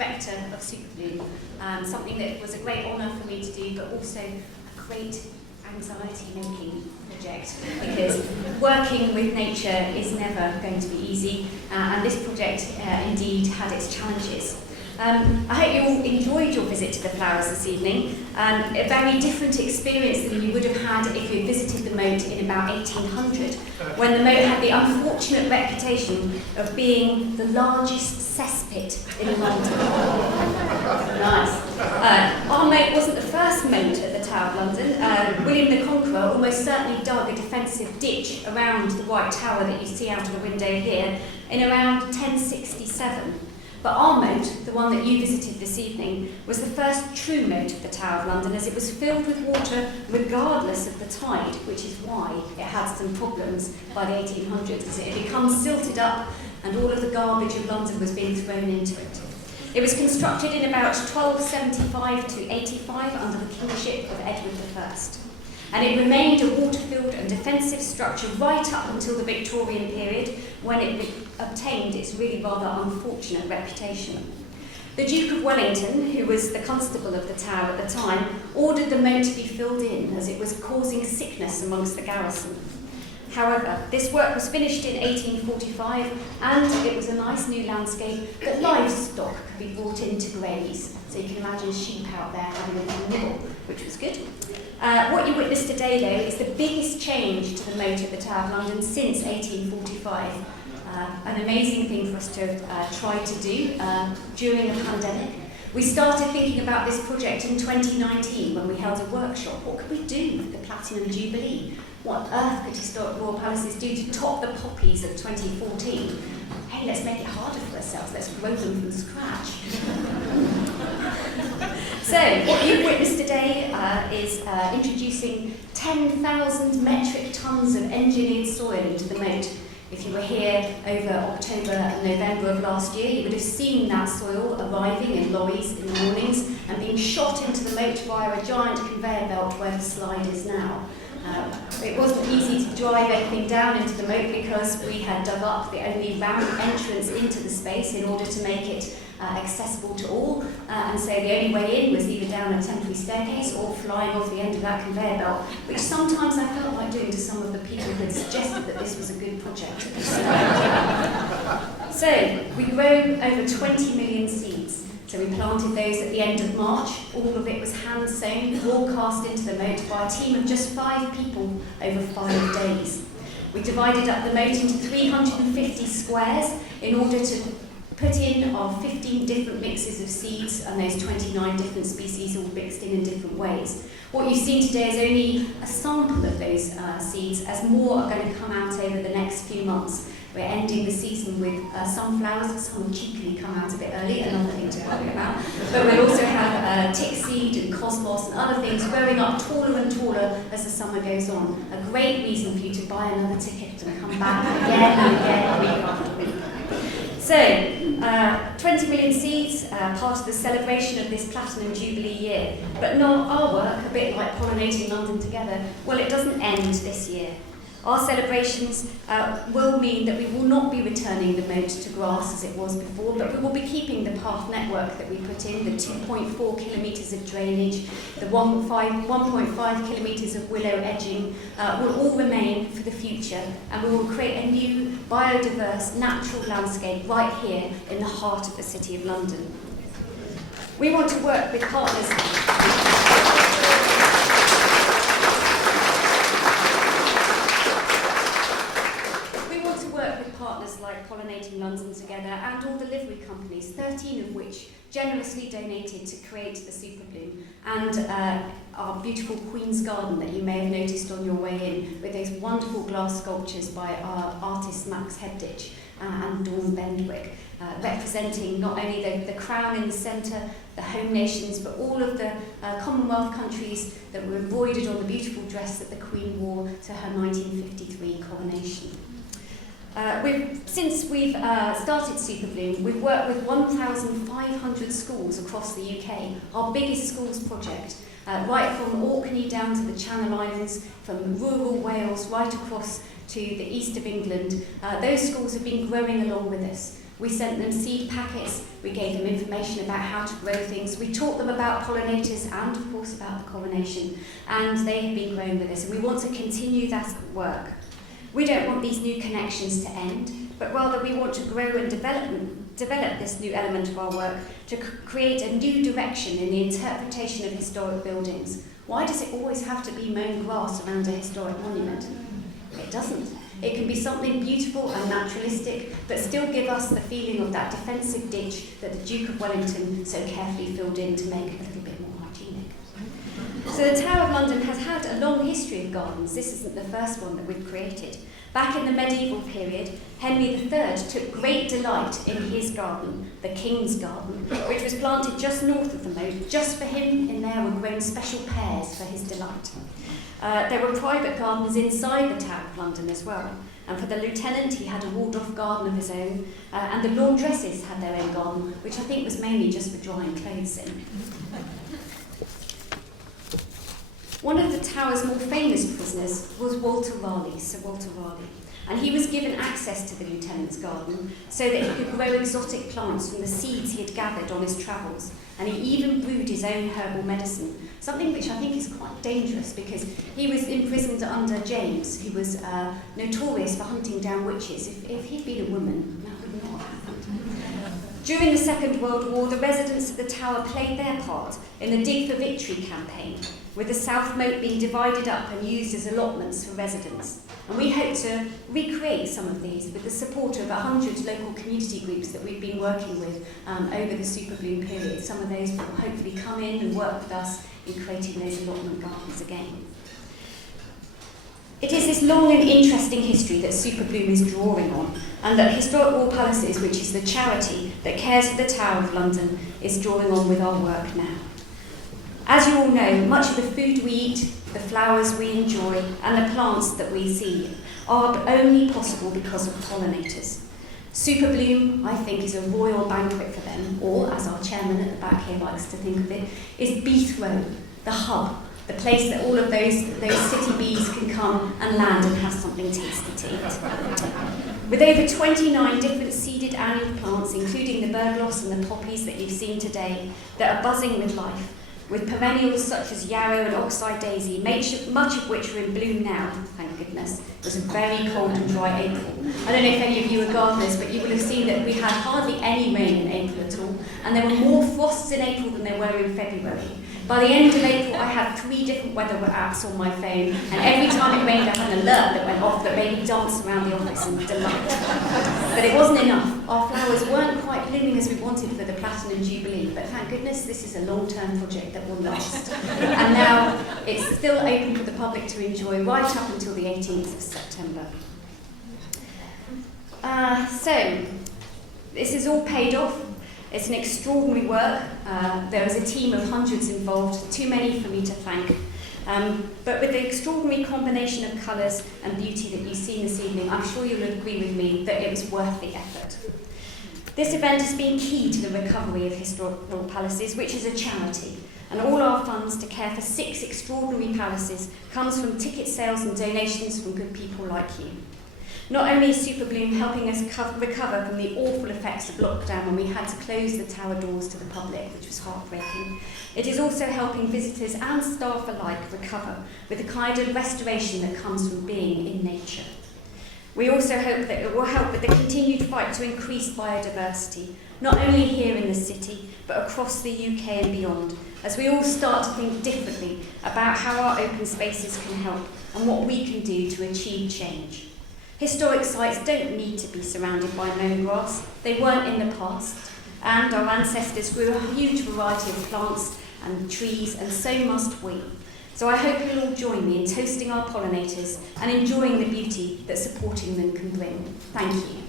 director of Superbloom, something that was a great honour for me to do, but also a great anxiety-making project, because working with nature is never going to be easy, and this project indeed had its challenges. I hope you all enjoyed your visit to the flowers this evening. A very different experience than you would have had if you visited the moat in about 1800, when the moat had the unfortunate reputation of being the largest cesspit in London. Nice. Our moat wasn't the first moat at the Tower of London. William the Conqueror almost certainly dug a defensive ditch around the White Tower that you see out of the window here in around 1067. But our moat, the one that you visited this evening, was the first true moat of the Tower of London, as it was filled with water regardless of the tide, which is why it had some problems by the 1800s, as it had become silted up and all of the garbage of London was being thrown into it. It was constructed in about 1275 to 85 under the kingship of Edward I. And it remained a water-filled and defensive structure right up until the Victorian period, when it obtained its really rather unfortunate reputation. The Duke of Wellington, who was the constable of the Tower at the time, ordered the moat to be filled in, as it was causing sickness amongst the garrison. However, this work was finished in 1845, and it was a nice new landscape that livestock could be brought in to graze. So you can imagine sheep out there having a little nibble, which was good. What you witnessed today, though, is the biggest change to the moat at the Tower of London since 1845. An amazing thing for us to have tried to do during a pandemic. We started thinking about this project in 2019 when we held a workshop. What could we do for the Platinum Jubilee? What on earth could historic royal palaces do to top the poppies of 2014? Hey, let's make it harder for ourselves. Let's grow them from scratch. So, what you've witnessed today is introducing 10,000 metric tonnes of engineered soil into the moat. If you were here over October and November of last year, you would have seen that soil arriving in lorries in the mornings and being shot into the moat via a giant conveyor belt where the slide is now. It wasn't easy to drive anything down into the moat because we had dug up the only ramp entrance into the space in order to make it accessible to all, and so the only way in was either down a temporary staircase or flying off the end of that conveyor belt, which sometimes I felt like doing to some of the people who had suggested that this was a good project. So, we grow over 20 million seeds. So we planted those at the end of March. All of it was hand-sown, broadcast into the moat by a team of just 5 people over 5 days. We divided up the moat into 350 squares in order to put in our 15 different mixes of seeds and those 29 different species all mixed in different ways. What you've seen today is only a sample of those seeds, as more are going to come out over the next few months. We're ending the season with sunflowers, some will cheekily come out a bit early, another thing to worry about. But we'll also have tick seed and cosmos and other things growing up taller and taller as the summer goes on. A great reason for you to buy another ticket and come back again and again, week after week. So, 20 million seeds, part of the celebration of this Platinum Jubilee year. But not our work, a bit like pollinating London together, well, it doesn't end this year. Our celebrations will mean that we will not be returning the moat to grass as it was before, but we will be keeping the path network that we put in, the 2.4 kilometres of drainage, the 1.5 kilometres of willow edging, will all remain for the future, and we will create a new biodiverse natural landscape right here in the heart of the City of London. We want to work with partners. Partners like Pollinating London Together and all the livery companies, 13 of which generously donated to create the Superbloom, and our beautiful Queen's Garden that you may have noticed on your way in, with those wonderful glass sculptures by our artist Max Hebditch and Dawn Bendwick, representing not only the crown in the centre, the home nations, but all of the Commonwealth countries that were embroidered on the beautiful dress that the Queen wore to her 1953 coronation. Since we've started Superbloom, we've worked with 1,500 schools across the UK, our biggest schools project, right from Orkney down to the Channel Islands, from rural Wales right across to the east of England. Those schools have been growing along with us. We sent them seed packets, we gave them information about how to grow things, we taught them about pollinators and of course about the pollination, and they have been growing with us, and we want to continue that work. We don't want these new connections to end, but rather we want to grow and develop this new element of our work to create a new direction in the interpretation of historic buildings. Why does it always have to be mown grass around a historic monument? It doesn't. It can be something beautiful and naturalistic, but still give us the feeling of that defensive ditch that the Duke of Wellington so carefully filled in to make it a little bit more hygienic. So the Tower of London has had a long history of gardens. This isn't the first one that we've created. Back in the medieval period, Henry III took great delight in his garden, the King's Garden, which was planted just north of the moat. Just for him, in there were grown special pears for his delight. There were private gardens inside the Tower of London as well. And for the lieutenant, he had a walled-off garden of his own, and the laundresses had their own garden, which I think was mainly just for drying clothes in. One of the Tower's more famous prisoners was Walter Raleigh, Sir Walter Raleigh, and he was given access to the lieutenant's garden so that he could grow exotic plants from the seeds he had gathered on his travels, and he even brewed his own herbal medicine, something which I think is quite dangerous because he was imprisoned under James, who was notorious for hunting down witches. If he'd been a woman, that would not have happened. During the Second World War, the residents of the Tower played their part in the Dig for Victory campaign, with the South Moat being divided up and used as allotments for residents. And we hope to recreate some of these with the support of 100 local community groups that we've been working with over the Superbloom period. Some of those will hopefully come in and work with us in creating those allotment gardens again. It is this long and interesting history that Superbloom is drawing on, and that Historic Wall Palaces, which is the charity that cares for the Tower of London, is drawing on with our work now. As you all know, much of the food we eat, the flowers we enjoy, and the plants that we see are only possible because of pollinators. Superbloom, I think, is a royal banquet for them, or, as our chairman at the back here likes to think of it, is Beethrow, the hub, the place that all of those city bees can come and land and have something tasty to eat. With over 29 different seeded annual plants, including the birdloss and the poppies that you've seen today, that are buzzing with life, with perennials such as yarrow and oxeye daisy, much of which are in bloom now, thank goodness. It was a very cold and dry April. I don't know if any of you are gardeners, but you will have seen that we had hardly any rain in April at all, and there were more frosts in April than there were in February. By the end of April, I had 3 different weather apps on my phone, and every time it rained, I had an alert that went off that made me dance around the office in delight. But it wasn't enough. Our flowers weren't quite blooming as we wanted for the Platinum Jubilee, but thank goodness this is a long-term project that will last. And now it's still open for the public to enjoy right up until the 18th of September. So, this is all paid off. It's an extraordinary work. There was a team of hundreds involved, too many for me to thank. But with the extraordinary combination of colours and beauty that you've seen this evening, I'm sure you'll agree with me that it was worth the effort. This event has been key to the recovery of Historic Wall Palaces, which is a charity, and all our funds to care for 6 extraordinary palaces comes from ticket sales and donations from good people like you. Not only is Superbloom helping us recover from the awful effects of lockdown when we had to close the tower doors to the public, which was heartbreaking, it is also helping visitors and staff alike recover with the kind of restoration that comes from being in nature. We also hope that it will help with the continued fight to increase biodiversity, not only here in the city, but across the UK and beyond, as we all start to think differently about how our open spaces can help and what we can do to achieve change. Historic sites don't need to be surrounded by mown grass. They weren't in the past, and our ancestors grew a huge variety of plants and trees, and so must we. So I hope you'll all join me in toasting our pollinators and enjoying the beauty that supporting them can bring. Thank you.